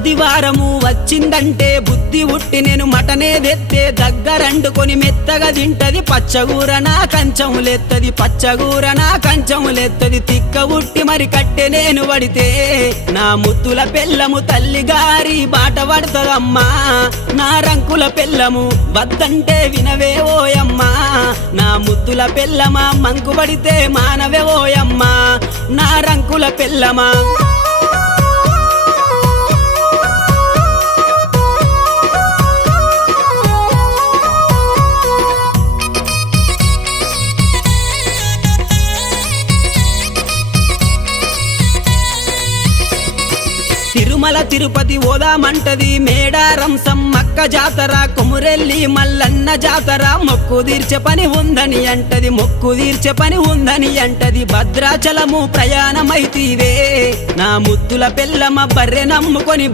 ఆదివారము వచ్చిందంటే బుద్ధి ఉట్టి నేను మటనే తెత్తే దగ్గరండుకొని మెత్తగా తింటది పచ్చగూర నా కంచములెత్తది పచ్చగూర నా కంచములెత్తది తిక్క ఉట్టి మరి కట్టె నేను పడితే నా ముత్తుల పెళ్ళము తల్లి గారి బాట పడుతుందమ్మా నా రంకుల పెళ్ళము వద్దంటే వినవే ఓయమ్మా నా ముద్దుల పెళ్ళమా మంకు పడితే మానవే ఓయమ్మా నా రంకుల పెళ్ళమా తిరుమల తిరుపతి ఓదామంటది మేడారం సమ్మక్క జాతర కొమురెల్లి మల్లన్న జాతర మొక్కు తీర్చే పని ఉందని అంటది మొక్కు తీర్చే పని ఉందని అంటది భద్రాచలము ప్రయాణమైతీవే నా ముద్దుల పెళ్ళమ బర్రె నమ్ముకొని